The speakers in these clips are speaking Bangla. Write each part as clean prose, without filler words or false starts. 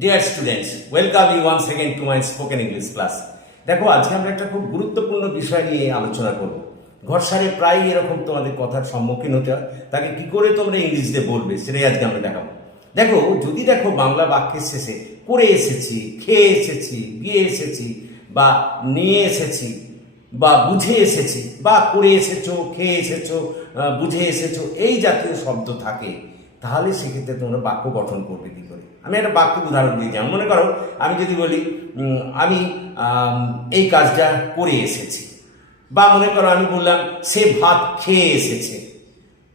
Deer students, welcome you once second to my spoken English class. দেখো, আজকে আমরা একটা খুব গুরুত্বপূর্ণ বিষয় নিয়ে আলোচনা করব। ঘরসারে প্রায় এরকম তোমাদের কথার সম্মুখীন হতে হয়, তাকে কি করে তোমরা ইংলিশে বলবে সেটাই আজকে আমরা দেখাবো। দেখো, যদি দেখো বাংলা বাক্যের শেষে করে এসেছি, খেয়ে এসেছি, গিয়ে এসেছি, বা নিয়ে এসেছি, বা বুঝে এসেছি, বা করে এসেছো, খেয়ে এসেছো, বুঝে এসেছো, এই জাতীয় শব্দ থাকে, তাহলে সেক্ষেত্রে তোমরা বাক্য গঠন করবে কী করে। আমি একটা বাক্য উদাহরণ দিয়ে যাই। মনে করো আমি যদি বলি আমি এই কাজটা করে এসেছি, বা মনে করো আমি বললাম সে ভাত খেয়ে এসেছে,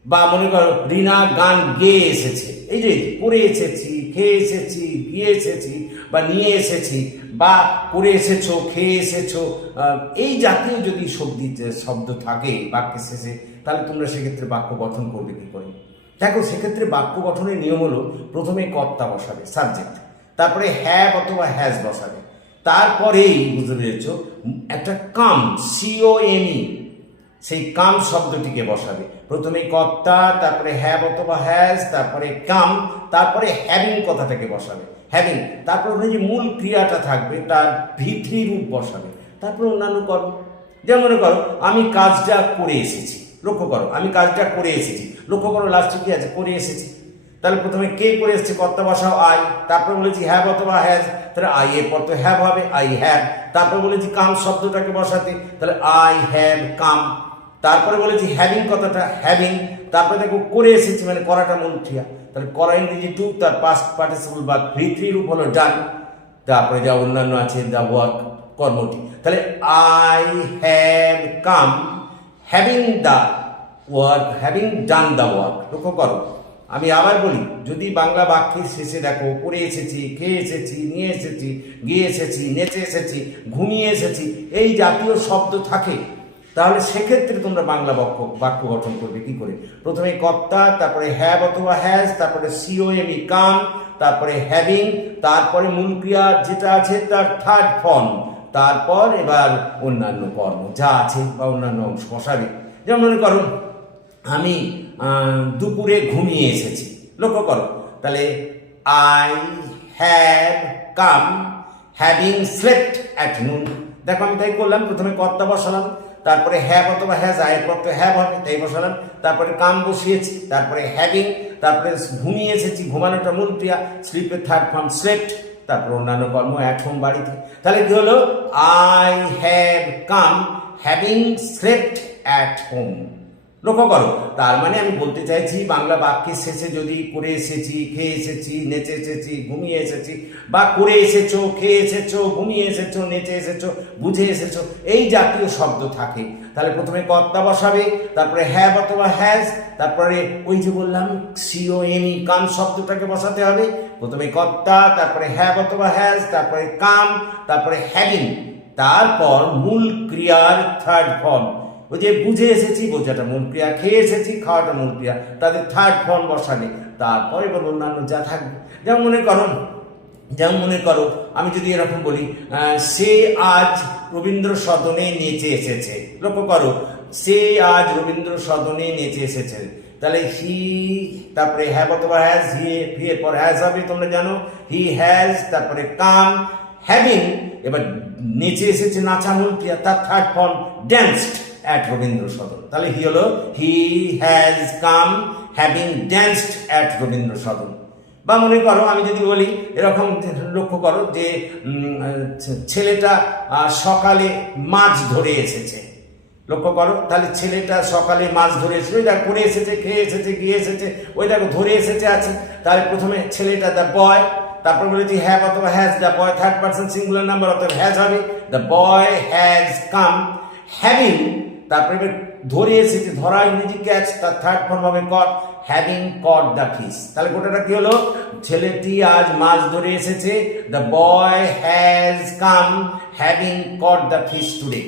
বা মনে করো রিনা গান গেয়ে এসেছে। এই যে করে এসেছি, খেয়ে এসেছি, গিয়ে এসেছি, বা নিয়ে এসেছি, বা করে এসেছো, খেয়ে এসেছো, এই জাতীয় যদি শব্দ থাকে বাক্যের শেষে, তাহলে তোমরা সেক্ষেত্রে বাক্য গঠন করবে কী করে। দেখো, সেক্ষেত্রে বাক্য গঠনের নিয়ম হলো প্রথমে কর্তা বসাবে, সাবজেক্ট, তারপরে হ্যাভ অথবা হ্যাজ বসাবে, তারপরেই বুঝতে পেরেছ একটা কাম, COME, সেই কাম শব্দটিকে বসাবে। প্রথমে কর্তা, তারপরে হ্যাভ অথবা হ্যাজ, তারপরে কাম, তারপরে হ্যাভিং কথাটাকে বসাবে, হ্যাভিং, তারপর ওখানে যে মূল ক্রিয়াটা থাকবে তার V3 রূপ বসাবে, তারপরে অন্যান্য কর্ম। যেমন মনে করো আমি কাজটা করে এসেছি, লক্ষ্য করো আমি কাজটা করে এসেছি, লক্ষ্য করো লাস্টে কি আছে, করে এসেছি। তাহলে প্রথমে কে করে এসেছে, কর্তা বসাও আই, তারপরে বলেছি হ্যাভ অথবা হ্যাজ, তাহলে আই এর পর তো হ্যাভ হবে, আই হ্যাভ। তারপরে বলেছি কাম শব্দটাকে বসাতে, তাহলে আই হ্যাভ কাম। তারপরে বলেছি হ্যাভিং কথাটা, হ্যাভিং। তারপরে দেখো করে এসেছি মানে করাটা মূল ক্রিয়া, তাহলে করা ইংরেজি টু, তার পাস্ট পার্টিসিপল বা V3 রূপ হলো ডান। তারপরে যা অন্যান্য আছে দ্য ওয়ার্ক, কর্মটি। তাহলে I have come having the work, having done the work. লক্ষ্য করো, আমি আবার বলি, যদি বাংলা বাক্যের শেষে দেখো করে এসেছি, খেয়ে এসেছি, নিয়ে এসেছি, গিয়ে এসেছি, নেচে এসেছি, ঘুমিয়ে এসেছি, এই জাতীয় শব্দ থাকে, তাহলে সেক্ষেত্রে তোমরা বাংলা বাক্য গঠন করবে কি করে। প্রথমে কর্তা, তারপরে হ্যাভ অথবা হ্যাজ, তারপরে COME কাম, তারপরে হ্যাভিং, তারপরে মূল ক্রিয়া যেটা আছে তার থার্ড ফর্ম, তারপর এবার অন্যান্য কর্ম যা আছে বা অন্যান্য অংশ বসাবে। যেমন মনে করো আমি দুপুরে ঘুমিয়ে এসেছি, লক্ষ্য করো, তাহলে I have come having slept at noon. দেখো আমি তাই করলাম, প্রথমে কর্তা বসালাম, তারপরে হ্যাভ অথবা হ্যাজ, আয়ের পর তো হ্যাভ হবে তাই বসালাম, তারপরে কাম বসিয়েছি, তারপরে হ্যাভিং, তারপরে ঘুমিয়ে এসেছি, ঘুমানোটা মূল ক্রিয়া, স্লিপের থার্ড ফর্ম স্লেপ্ট, তারপর অন্যান্য কর্ম অ্যাট হোম, বাড়িতে। তাহলে কি হলো, I have come having slept at home. লক্ষ্য করো, তার মানে আমি বলতে চাইছি বাংলা বাক্যের শেষে যদি করে এসেছি, খেয়ে এসেছি, নেচে এসেছি, ঘুমিয়ে এসেছি, বা করে এসেছো, খেয়ে এসেছো, ঘুমিয়ে এসেছো, নেচে এসেছো, বুঝে এসেছো, এই জাতীয় শব্দ থাকে, তাহলে প্রথমে কর্তা বসাবে, তারপরে হ্যাভ অথবা হ্যাজ, তারপরে ওই যে বললাম COME কাম শব্দটাকে বসাতে হবে। প্রথমে কর্তা, তারপরে হ্যাভ অথবা হ্যাজ, তারপরে কাম, তারপরে হ্যাভিং, তারপর মূল ক্রিয়ার থার্ড ফর্ম, ওই যে বুঝে এসেছি, বোঝাটা মূল ক্রিয়া, খেয়ে এসেছি, খাওয়াটা মূল ক্রিয়া, তাদের থার্ড ফর্ম বসাবে, তারপর এবার অন্যান্য যা থাকবে। যেমন মনে করো আমি যদি এরকম বলি সে আজ রবীন্দ্র সদনে নেচে এসেছে, লক্ষ্য করো সে আজ রবীন্দ্র সদনে নেচে এসেছে, তাহলে হি, তারপরে হ্যাভ অথবা হ্যাজ, হি এর পর হ্যাজ হবে, তোমরা জানো, হি হ্যাজ, তারপরে কাম হ্যাভিং, এবার নেচে এসেছে, নাচা মূল ক্রিয়া, তার third form danced at Rabindra Sadan, তাহলে হি হলো he has come having danced at Rabindra Sadan. বা মনে করো আমি যদি বলি এরকম, লক্ষ্য করো যে ছেলেটা সকালে মাছ ধরে এসেছে, লক্ষ্য করো, তাহলে ছেলেটা সকালে মাছ ধরে এসেছে, ওই দেখো করে এসেছে, খেয়ে এসেছে, গিয়ে এসেছে, ওই দেখো ধরে এসেছে আছে, তাহলে প্রথমে ছেলেটা দ্য বয়, তারপর বলেছি হ্যাভ অথবা has, the boy third person singular number অথবা হ্যাজ হবে, the boy has come having, তারপরে ধরে এসেছে, ধরা ইংরেজি ক্যাচ, তার থার্ড ফর্ম হবে caught, having caught the fish. তাহলে গোটাটা কি হলো, ছেলেটি আজ মাছ ধরে এসেছে, the boy has come having caught the fish today.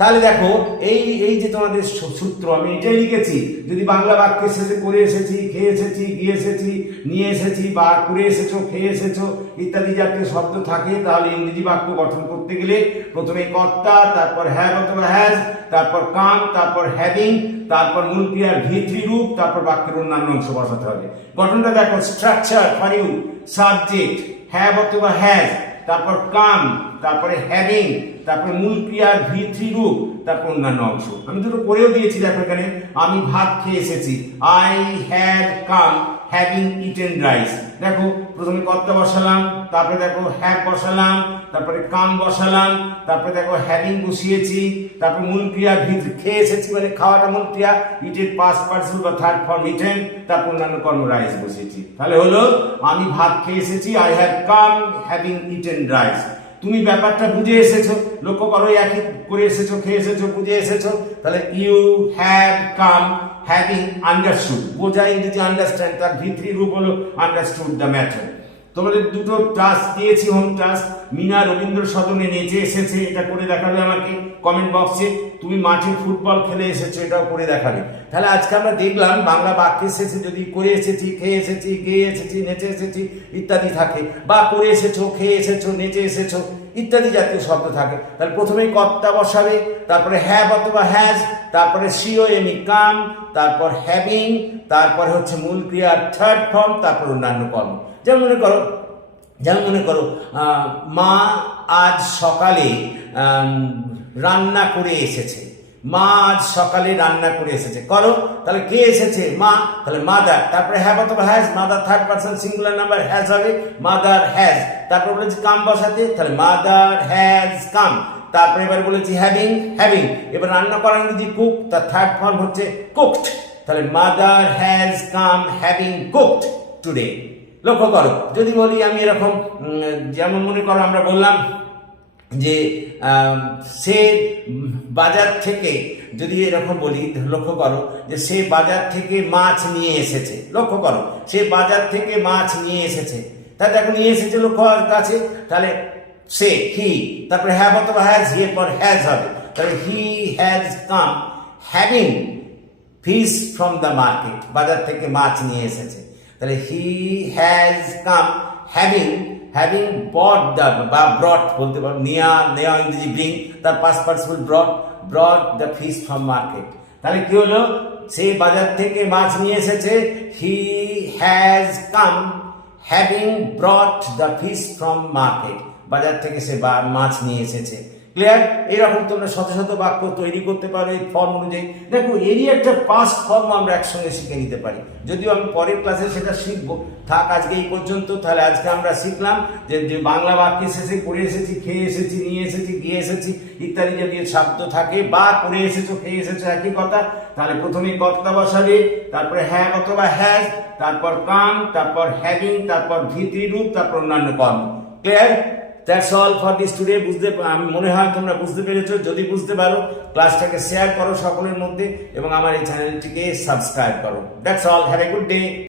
তাহলে দেখো এই যে তোমাদের সূত্র আমি এটাই লিখেছি, যদি বাংলা বাক্যের শেষে করে এসেছি, খেয়ে এসেছি, গিয়ে এসেছি, নিয়ে এসেছি, বা করে এসেছো, খেয়ে এসেছো ইত্যাদি জাতীয় শব্দ থাকে, তাহলে ইংরেজি বাক্য গঠন করতে গেলে প্রথমে কর্তা, তারপর হ্যাভ অথবা হ্যাজ, তারপর কাম, তারপর হ্যাভিং, তারপর মূল ক্রিয়ার V3 রূপ, তারপর বাক্যের অন্যান্য অংশ বসাতে হবে। গঠনটা দেখো, structure for you, subject, have অথবা হ্যাজ, তারপর কাম, তারপরে হ্যাভিং, তারপরে মূল ক্রিয়ার V3 রূপ, তারপর অন্যান্য অংশ। আমি দুটো করেও দিয়েছি, দেখো এখানে আমি ভাত খেয়ে এসেছি, I have come having eaten rice. দেখো প্রথমে কর্তা বসালাম, তারপরে দেখো হ্যাভ বসালাম, তারপরে কাম বসালাম, তারপরে দেখো হ্যাভিং বসিয়েছি, তারপর মূল ক্রিয়া খেয়ে এসেছি মানে খাওয়াটা মূল ক্রিয়া, ইটের পাস্ট পার্টিসিপল বা থার্ড ফর্ম ইটেন, তারপর অন্যান্য কর্ম রাইস বসিয়েছি। তাহলে হলো আমি ভাত খেয়ে এসেছি, I have come having eaten rice. তুমি ব্যাপারটা বুঝে এসেছো, লক্ষ্য করো একই করে এসেছো, খেয়ে এসেছো, বুঝে এসেছো। তাহলে you have come having understood, বোঝা ইংরেজি আন্ডারস্ট্যান্ড, তার V3 রূপ হলো আন্ডারস্টুড দ্য ম্যাটার। তোমাদের দুটো টাস্ক দিয়েছি, হোম টাস্ক। মিনা রবীন্দ্র সদনে নেচে এসেছে, এটা করে দেখাবে আমাকে কমেন্ট বক্সে। তুমি মাঠে ফুটবল খেলে এসেছো, এটাও করে দেখাবে। তাহলে আজকে আমরা দেখলাম বাংলা বাক্য এসেছে যদি করে এসেছি, খেয়ে এসেছি, গেয়ে এসেছি, নেচে এসেছি ইত্যাদি থাকে, বা করে এসেছো, খেয়ে এসেছো, নেচে এসেছো ইত্যাদি জাতীয় শব্দ থাকে। তাহলে প্রথমেই কর্তা বসাবে, তারপরে হ্যাভ অথবা হ্যাজ, তারপরে সিওএমই কাম, তারপর হ্যাভিং, তারপরে হচ্ছে মূল ক্রিয়ার থার্ড ফর্ম, তারপর অন্যান্য কর্ম। যেমন মনে করো মা আজ সকালে রান্না করে এসেছে, মা আজ সকালে রান্না করে এসেছে। করো, তাহলে কে এসেছে? মা, তাহলে মাদার, তারপরে হ্যাভ অথবা has, mother third person singular number has হবে, মাদার হ্যাজ। তারপর বলেছি কাম বসাতে, তাহলে মাদার হ্যাজ কাম। তারপরে এবার বলেছি হ্যাভিং। এবার রান্না করার ইংরেজি কুক, তার থার্ড ফর্ম হচ্ছে কুকড। তাহলে mother has come having cooked today. লক্ষ্য করো, যদি বলি আমি এরকম, যেমন মনে করো আমরা বললাম যে সে বাজার থেকে, যদি এরকম বলি, লক্ষ্য করো যে সে বাজার থেকে মাছ নিয়ে এসেছে। লক্ষ্য করো, সে বাজার থেকে মাছ নিয়ে এসেছে। তাহলে দেখো নিয়ে এসেছে, লক্ষ্য আছে। তাহলে সে হি, তারপরে হ্যাভ অথবা হ্যাজ, এর পর হ্যাজ হবে। তাহলে he has come having fish from the market, বাজার থেকে মাছ নিয়ে এসেছে। তাহলে he has come having bought the, বা ব্রট বলতে পারো, নেওয়া ইংরেজি ব্রিং, তার past participle brought the fish from market. তাহলে কি হলো? সে বাজার থেকে মাছ নিয়ে এসেছে, he has come having brought the fish from market, বাজার থেকে সে মাছ নিয়ে এসেছে। ক্লিয়ার? এইরকম তোমরা শত শত বাক্য তৈরি করতে পারো এই ফর্ম অনুযায়ী। দেখো এরই একটা পাস্ট ফর্ম আমরা একসঙ্গে শিখে নিতে পারি, যদিও আমি পরের ক্লাসে সেটা শিখবো। থাক আজকে এই পর্যন্ত। তাহলে আজকে আমরা শিখলাম যে বাংলা বাক্য শেষে করে এসেছি, খেয়ে এসেছি, নিয়ে এসেছি, গিয়ে এসেছি ইত্যাদি যদি শব্দ থাকে, বা করে এসেছো, খেয়ে এসেছো, একই কথা। তাহলে প্রথমে কর্তা বসাবে, তারপরে হ্যাভ অথবা হ্যাজ, তারপর কাম, তারপর হ্যাভিং, তারপর V3 রূপ, তারপর অন্যান্য কর্ম। Clear? That's all for this today. আমি মনে হয় তোমরা বুঝতে পেরেছো। যদি বুঝতে পারো ক্লাসটাকে শেয়ার করো সকলের মধ্যে, এবং আমার এই চ্যানেলটিকে সাবস্ক্রাইব করো। That's all, have a good day.